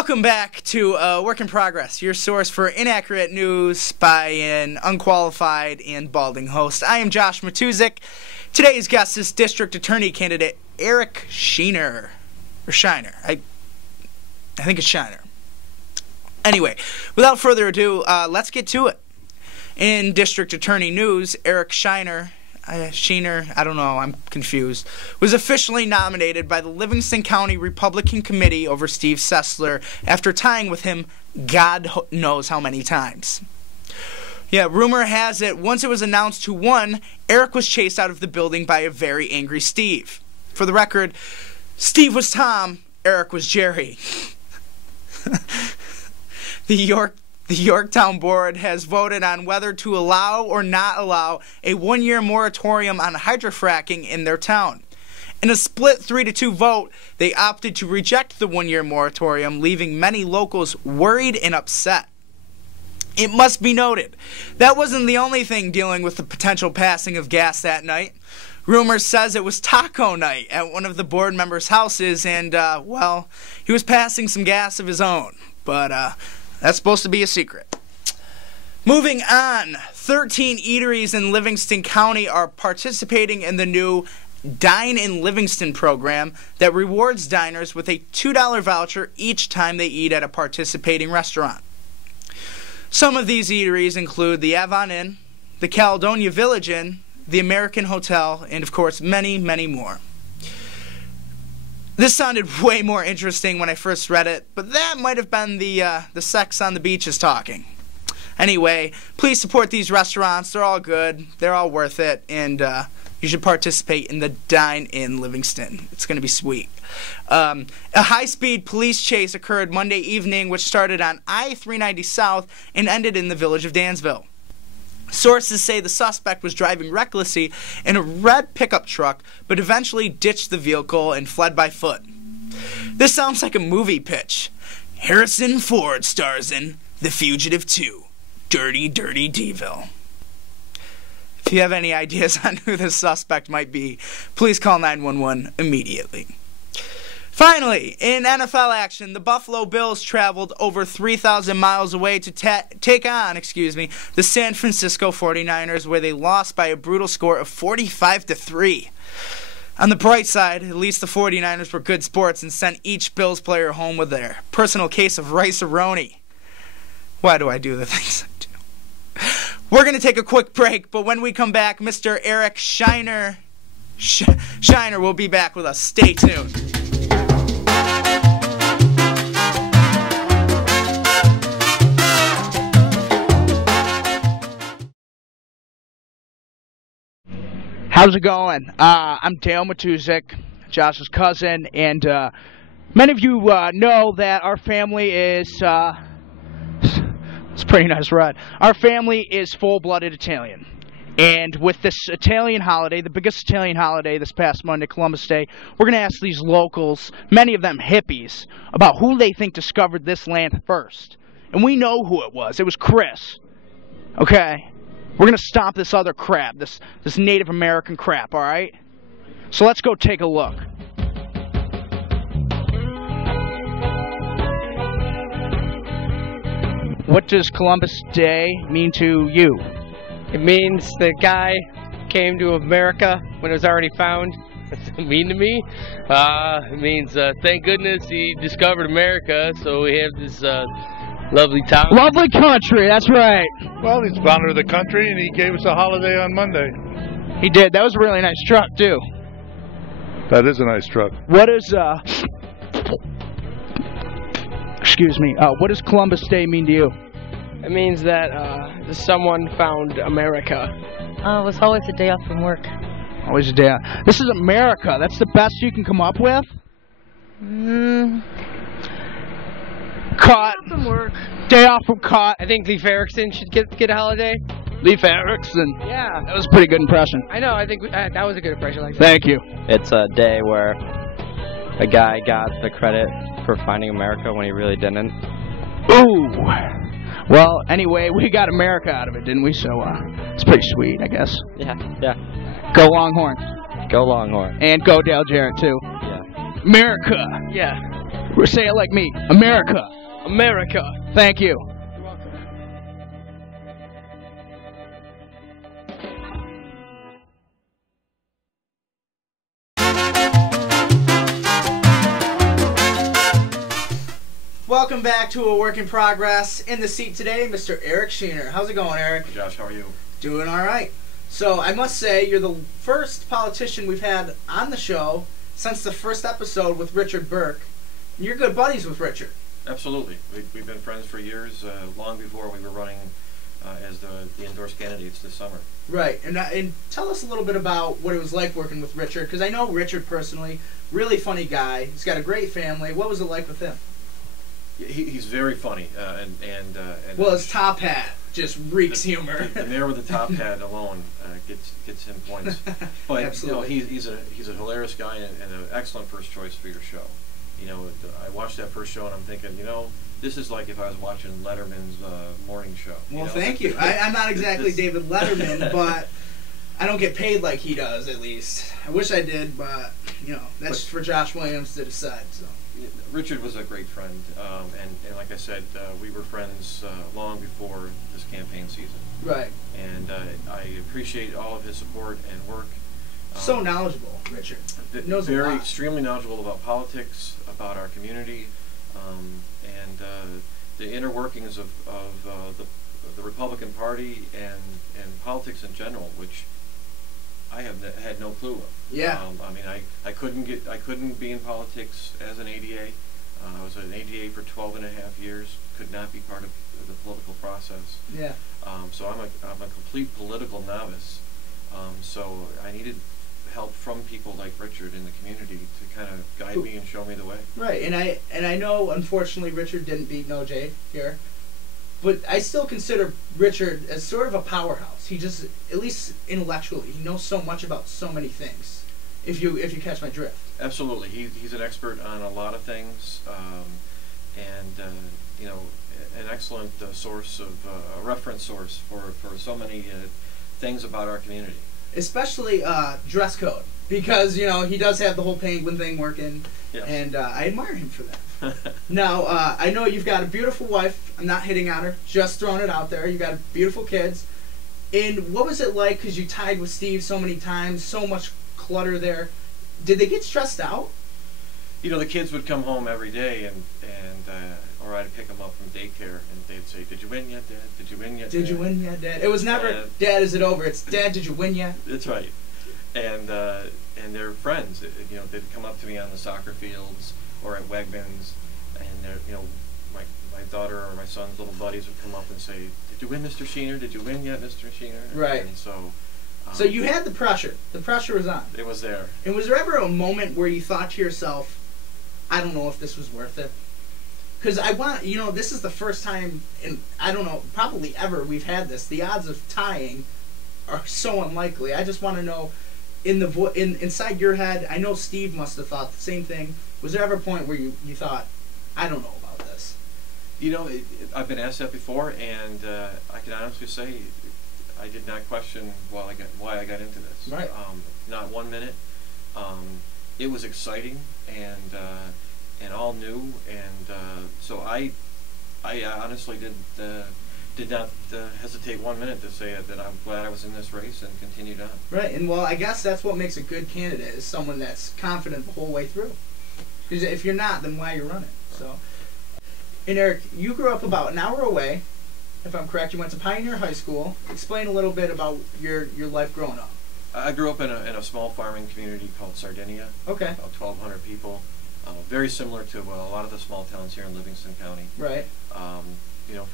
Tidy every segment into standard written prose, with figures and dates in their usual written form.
Welcome back to Work in Progress, your source for inaccurate news by an unqualified and balding host. I am Josh Matusak. Today's guest is District Attorney candidate Eric Schiener. Or Schiener. I think it's Schiener. Anyway, without further ado, let's get to it. In District Attorney news, Eric Schiener, I don't know, I'm confused, was officially nominated by the Livingston County Republican Committee over Steve Sessler after tying with him God knows how many times. Yeah, rumor has it, once it was announced who won, Eric was chased out of the building by a very angry Steve. For the record, Steve was Tom, Eric was Jerry. The Yorktown Board has voted on whether to allow or not allow a one-year moratorium on hydrofracking in their town. In a split 3-2 vote, they opted to reject the one-year moratorium, leaving many locals worried and upset. It must be noted, that wasn't the only thing dealing with the potential passing of gas that night. Rumor says it was taco night at one of the board members' houses, and, well, he was passing some gas of his own. But, that's supposed to be a secret. Moving on, 13 eateries in Livingston County are participating in the new Dine in Livingston program that rewards diners with a $2 voucher each time they eat at a participating restaurant. Some of these eateries include the Avon Inn, the Caledonia Village Inn, the American Hotel, and of course many, many more. This sounded way more interesting when I first read it, but that might have been the sex on the beaches talking. Anyway, please support these restaurants. They're all good. They're all worth it, and you should participate in the Dine in Livingston. It's going to be sweet. A high-speed police chase occurred Monday evening, which started on I-390 South and ended in the village of Dansville. Sources say the suspect was driving recklessly in a red pickup truck, but eventually ditched the vehicle and fled by foot. This sounds like a movie pitch. Harrison Ford stars in The Fugitive 2, Dirty, Dirty Devil. If you have any ideas on who this suspect might be, please call 911 immediately. Finally, in NFL action, the Buffalo Bills traveled over 3,000 miles away to take on, the San Francisco 49ers, where they lost by a brutal score of 45-3. On the bright side, at least the 49ers were good sports and sent each Bills player home with their personal case of rice-a-roni. Why do I do the things I do? We're going to take a quick break, but when we come back, Mr. Eric Schiener will be back with us. Stay tuned. How's it going? I'm Dale Matusak, Josh's cousin, and many of you know that our family is, it's a pretty nice ride. Our family is full-blooded Italian. And with this Italian holiday, the biggest Italian holiday this past Monday, Columbus Day, we're going to ask these locals, many of them hippies, about who they think discovered this land first. And we know who it was. It was Chris. Okay? We're going to stomp this other crap, this Native American crap, all right? So let's go take a look. What does Columbus Day mean to you? It means the guy came to America when it was already found. What's it mean to me? It means thank goodness he discovered America, so we have this lovely town. Lovely country, that's right. Well, he's the founder of the country, and he gave us a holiday on Monday. He did. That was a really nice truck, too. That is a nice truck. What is, what does Columbus Day mean to you? It means that someone found America. It was always a day off from work. Always a day off. This is America. That's the best you can come up with? Caught. Day off from work. Day off from caught. I think Leif Erikson should get a holiday. Leif Erikson. Yeah. That was a pretty good impression. I know. I think that was a good impression. Like that. Thank you. It's a day where a guy got the credit for finding America when he really didn't. Ooh. Well, anyway, we got America out of it, didn't we? So, it's pretty sweet, I guess. Yeah. Go Longhorns. Go Longhorns. And go Dale Jarrett, too. Yeah. America. Yeah. Say it like me. America. America. Thank you. Welcome back to A Work in Progress. In the seat today, Mr. Eric Schiener. How's it going, Eric? Hey Josh, how are you? Doing all right. So I must say, you're the first politician we've had on the show since the first episode with Richard Burke. And you're good buddies with Richard. Absolutely. We've been friends for years, long before we were running as the endorsed candidates this summer. Right. And tell us a little bit about what it was like working with Richard, because I know Richard personally, really funny guy. He's got a great family. What was it like with him? He's very funny, and well, his top hat just reeks humor. The mayor with the top hat alone gets him points. But Absolutely. you know, he's a hilarious guy and an excellent first choice for your show. You know, I watched that first show and I'm thinking, you know, this is like if I was watching Letterman's morning show. Well, you know? thank you. I'm not exactly David Letterman, but I don't get paid like he does, at least. I wish I did, but you know, that's for Josh Williams to decide. So. Richard was a great friend, and like I said, we were friends long before this campaign season. Right. And I appreciate all of his support and work. So knowledgeable, Richard. Knows a lot. Extremely knowledgeable about politics, about our community, and the inner workings of the Republican Party and politics in general, which I had no clue of. Yeah. I mean, I couldn't be in politics as an ADA. I was an ADA for 12 and a half years. Could not be part of the political process. Yeah. So I'm a complete political novice. So I needed help from people like Richard in the community to kind of guide me and show me the way. Right. And I know, unfortunately, Richard didn't beat No J here. But I still consider Richard as sort of a powerhouse. He just, at least intellectually, he knows so much about so many things. If you catch my drift. Absolutely, he's an expert on a lot of things, and you know, an excellent source of a reference source for so many things about our community. Especially Dress code, because you know he does have the whole penguin thing working, yes. And I admire him for that. Now, I know you've got a beautiful wife. I'm not hitting on her, just throwing it out there. You've got beautiful kids. And what was it like, because you tied with Steve so many times, so much clutter there. Did they get stressed out? You know, the kids would come home every day, or I'd pick them up from daycare, and they'd say, "Did you win yet, Dad? Did you win yet, Dad? Did you win yet, Dad?" It was never, "Dad, is it over?" It's, "Dad, did you win yet?" That's right. And they're friends. You know, they'd come up to me on the soccer fields or at Wegmans, and they're, you know, my daughter or my son's little buddies would come up and say, "Did you win, Mr. Schiener? Did you win yet, Mr. Schiener?" Right. And so. So you had the pressure. The pressure was on. It was there. And was there ever a moment where you thought to yourself, "I don't know if this was worth it"? Because you know, this is the first time in, I don't know, probably ever we've had this. The odds of tying are so unlikely. I just want to know, inside your head, I know Steve must have thought the same thing. Was there ever a point where you thought, "I don't know about this"? You know, I've been asked that before, and I can honestly say I did not question why I got into this. Right. Not 1 minute. It was exciting and all new, and so I honestly did not hesitate 1 minute to say that I'm glad I was in this race and continued on. Right, and well, I guess that's what makes a good candidate, is someone that's confident the whole way through. Because if you're not, then why are you running? So, and Eric, you grew up about an hour away. If I'm correct, you went to Pioneer High School. Explain a little bit about your life growing up. I grew up in a small farming community called Sardinia. Okay. About 1,200 people. Very similar to a lot of the small towns here in Livingston County. Right. You know,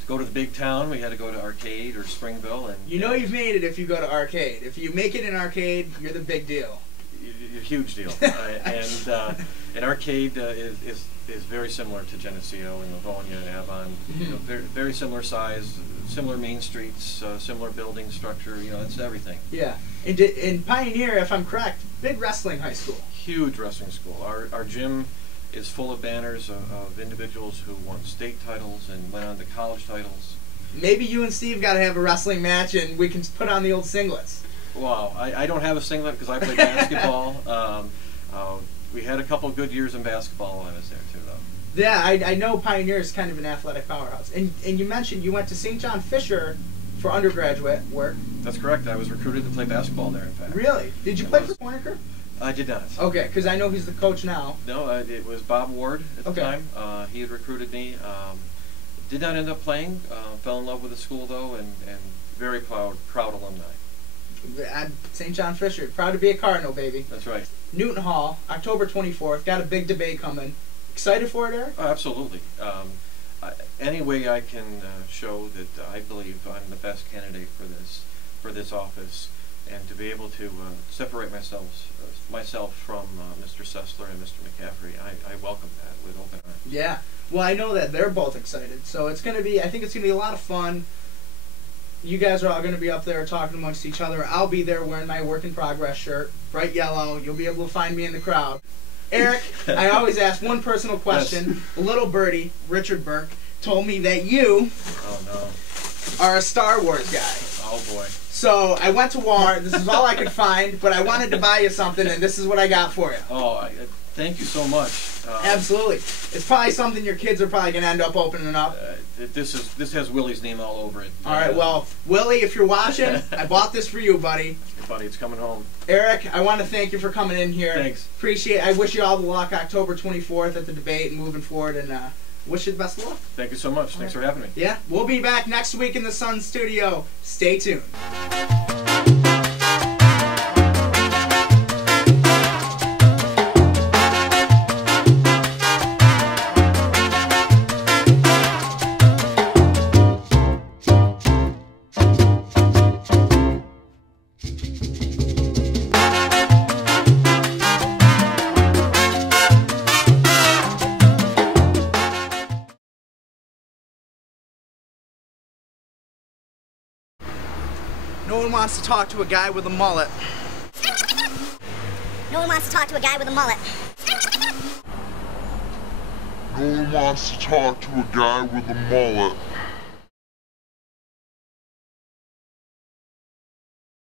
to go to the big town, we had to go to Arcade or Springville, and you know you've made it if you go to Arcade. If you make it in Arcade, you're the big deal. You're a huge deal. And Arcade is very similar to Geneseo and Livonia and Avon. Mm-hmm. You know, very similar size, similar main streets, similar building structure. You know, it's everything. Yeah. In Pioneer, if I'm correct, big wrestling high school. Huge wrestling school. Our gym is full of banners of individuals who won state titles and went on to college titles. Maybe you and Steve got to have a wrestling match, and we can put on the old singlets. Wow, I don't have a singlet because I play basketball. we had a couple good years in basketball while I was there too, though. Yeah, I know Pioneer is kind of an athletic powerhouse. And you mentioned you went to St. John Fisher for undergraduate work. That's correct. I was recruited to play basketball there, in fact. Really? Did you play for Schiener? I did not. Okay, because I know he's the coach now. No, it was Bob Ward at the time. He had recruited me. Did not end up playing. Fell in love with the school, though, and very proud alumni. St. John Fisher, proud to be a Cardinal, baby. That's right. Newton Hall, October 24th. Got a big debate coming. Excited for it, Eric? Oh, absolutely. Any way I can show that I believe I'm the best candidate for this office, and to be able to separate myself from Mr. Sessler and Mr. McCaffrey, I welcome that with open arms. Yeah. Well, I know that they're both excited, so it's going to be. I think it's going to be a lot of fun. You guys are all going to be up there talking amongst each other. I'll be there wearing my work in progress shirt, bright yellow. You'll be able to find me in the crowd. Eric, I always ask one personal question. Yes. A little birdie, Richard Burke, told me that you are a Star Wars guy. Oh, boy. So I went to Walmart. This is all I could find, but I wanted to buy you something, and this is what I got for you. Oh, thank you so much. Absolutely. It's probably something your kids are probably going to end up opening up. This has Willie's name all over it. All right, well, Willie, if you're watching, I bought this for you, buddy. Hey, buddy, it's coming home. Eric, I want to thank you for coming in here. Thanks. Appreciate it. I wish you all the luck October 24th at the debate and moving forward, and wish you the best of luck. Thank you so much. Thanks for having me. Yeah, we'll be back next week in the Sun studio. Stay tuned. No one wants to talk to a guy with a mullet. No one wants to talk to a guy with a mullet. No one wants to talk to a guy with a mullet.